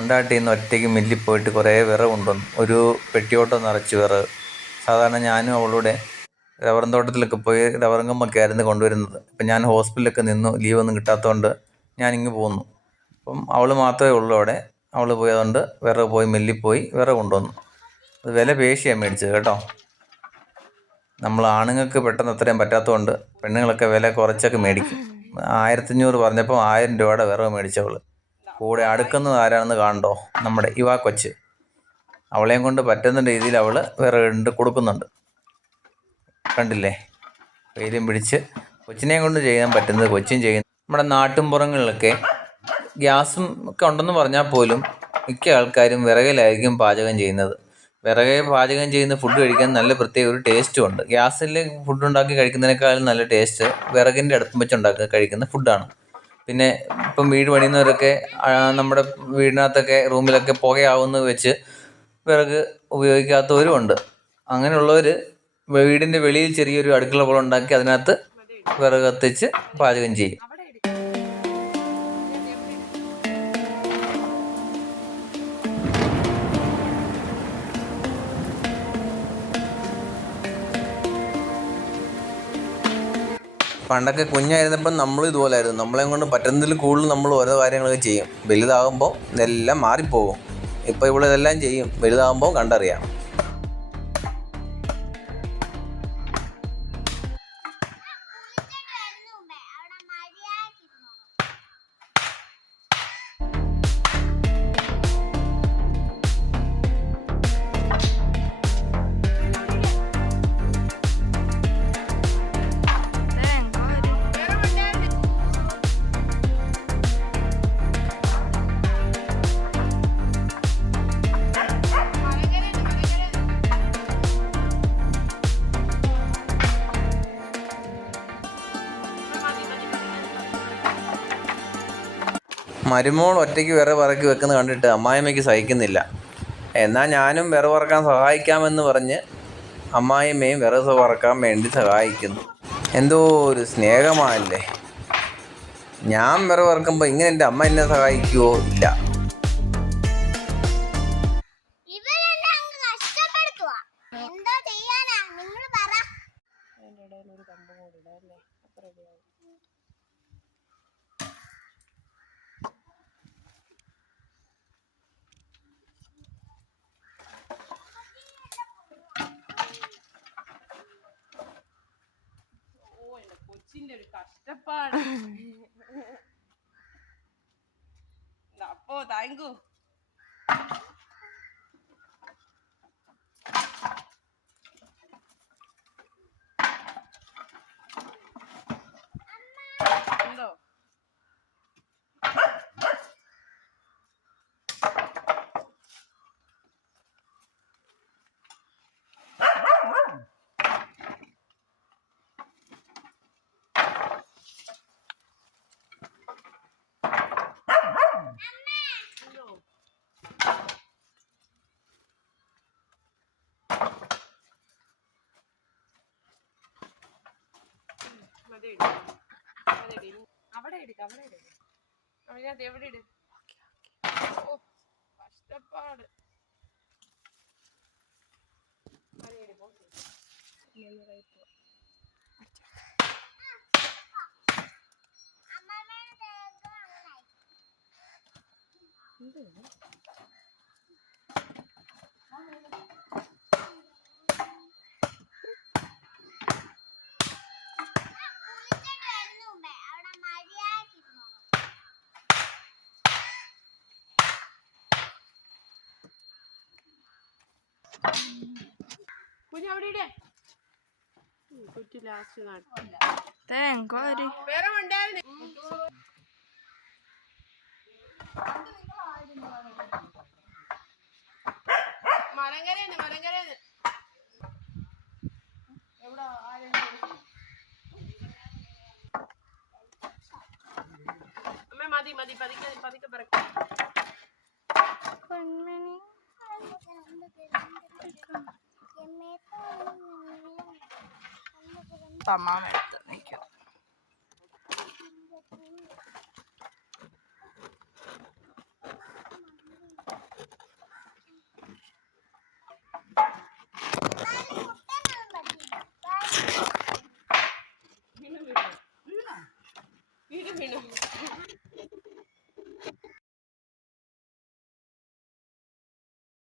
കൊണ്ടാട്ടിൽ നിന്ന് ഒറ്റയ്ക്ക് മില്ലിൽ പോയിട്ട് കുറേ വിറക് കൊണ്ടുവന്നു. ഒരു പെട്ടിയോട്ടം നിറച്ച് വിറക്. സാധാരണ ഞാനും അവളുടെ റബ്ബറും തോട്ടത്തിലൊക്കെ പോയി റബ്ബറും കമ്പൊക്കെ ആയിരുന്നു കൊണ്ടുവരുന്നത്. ഇപ്പം ഞാൻ ഹോസ്പിറ്റലിലൊക്കെ നിന്നു, ലീവൊന്നും കിട്ടാത്തതുകൊണ്ട് ഞാനിങ്ങ് പോന്നു. അപ്പം അവൾ മാത്രമേ ഉള്ളൂ അവിടെ. അവൾ പോയതുകൊണ്ട് വിറക് പോയി മില്ലിൽ പോയി വിറക് കൊണ്ടുവന്നു. അത് വില പേശിയാണ് മേടിച്ചത് കേട്ടോ. നമ്മൾ ആണുങ്ങൾക്ക് പെട്ടെന്ന് അത്രയും പറ്റാത്തതുകൊണ്ട് പെണ്ണുങ്ങളൊക്കെ വില കുറച്ചൊക്കെ മേടിക്കും. 1500 പറഞ്ഞപ്പോൾ 1000 രൂപയുടെ വിറക് മേടിച്ചവൾ. കൂടെ അടുക്കുന്നത് ആരാണെന്ന് കാണണ്ടോ? നമ്മുടെ യുവാ കൊച്ച്. അവളെയും കൊണ്ട് പറ്റുന്ന രീതിയിൽ അവൾ വിറക് കൊടുക്കുന്നുണ്ട്. കണ്ടില്ലേ? വെയിലും പിടിച്ച് കൊച്ചിനെയും കൊണ്ട് ചെയ്യാൻ പറ്റുന്നത് കൊച്ചും ചെയ്യുന്നു. നമ്മുടെ നാട്ടിൻപുറങ്ങളിലൊക്കെ ഗ്യാസും ഒക്കെ ഉണ്ടെന്ന് പറഞ്ഞാൽ പോലും മിക്ക ആൾക്കാരും വിറകിലായിരിക്കും പാചകം ചെയ്യുന്നത്. വിറകെ പാചകം ചെയ്യുന്ന ഫുഡ് കഴിക്കാൻ നല്ല പ്രത്യേക ഒരു ടേസ്റ്റും ഉണ്ട്. ഗ്യാസിൽ ഫുഡ് ഉണ്ടാക്കി കഴിക്കുന്നതിനേക്കാളും നല്ല ടേസ്റ്റ് വിറകിൻ്റെ അടുപ്പം വെച്ച് കഴിക്കുന്ന ഫുഡാണ്. പിന്നെ ഇപ്പം വീട് പണിയുന്നവരൊക്കെ നമ്മുടെ വീടിനകത്തൊക്കെ റൂമിലൊക്കെ പുകയാവുന്നത് വെച്ച് വിറക് ഉപയോഗിക്കാത്തവരും ഉണ്ട്. അങ്ങനെയുള്ളവർ വീടിൻ്റെ വെളിയിൽ ചെറിയൊരു അടുക്കള പോലെ ഉണ്ടാക്കി അതിനകത്ത് വിറക് കത്തിച്ച് പാചകം ചെയ്യും. പണ്ടൊക്കെ കുഞ്ഞായിരുന്നപ്പം നമ്മളും ഇതുപോലായിരുന്നു. നമ്മളെയും കൊണ്ട് പറ്റുന്നതിൽ കൂടുതൽ നമ്മൾ ഓരോ കാര്യങ്ങളൊക്കെ ചെയ്യും. വലുതാകുമ്പോൾ ഇതെല്ലാം മാറിപ്പോകും. ഇപ്പോൾ ഇവിടെ ഇതെല്ലാം ചെയ്യും, വലുതാകുമ്പോൾ കണ്ടറിയാം. മരുമോൾ ഒറ്റയ്ക്ക് വിറക് പറക്കി വെക്കുന്നത് കണ്ടിട്ട് അമ്മായിയമ്മയ്ക്ക് സഹിക്കുന്നില്ല. എന്നാൽ ഞാനും വിറക് പറക്കാൻ സഹായിക്കാമെന്ന് പറഞ്ഞ് അമ്മായിയമ്മയും വിറക് പറക്കാൻ വേണ്ടി സഹായിക്കുന്നു. എന്തോ ഒരു സ്നേഹമാണല്ലേ. ഞാൻ വിറക് പറക്കുമ്പോൾ ഇങ്ങനെ എൻ്റെ അമ്മ എന്നെ സഹായിക്കുമോ? ഇല്ല. കൊച്ചിന്റെ ഒരു കഷ്ടപ്പാട്. അപ്പോ താങ്കു എന്തോ അവിടെ എടുക്ക അതിനകത്ത് എവിടെ ഇട്. ഓ കഷ്ടപ്പാട്. കുഞ്ഞവിടെ ഇടേ. കുറ്റി ലാസ്റ്റ് വേറെ ഉണ്ടായിരുന്നു. മലങ്കരന്ന് എവിടെ അമ്മ മതി പതുക്കെ പറക്കാം. തമാമെടുത്ത് നിൽക്കും. വീണു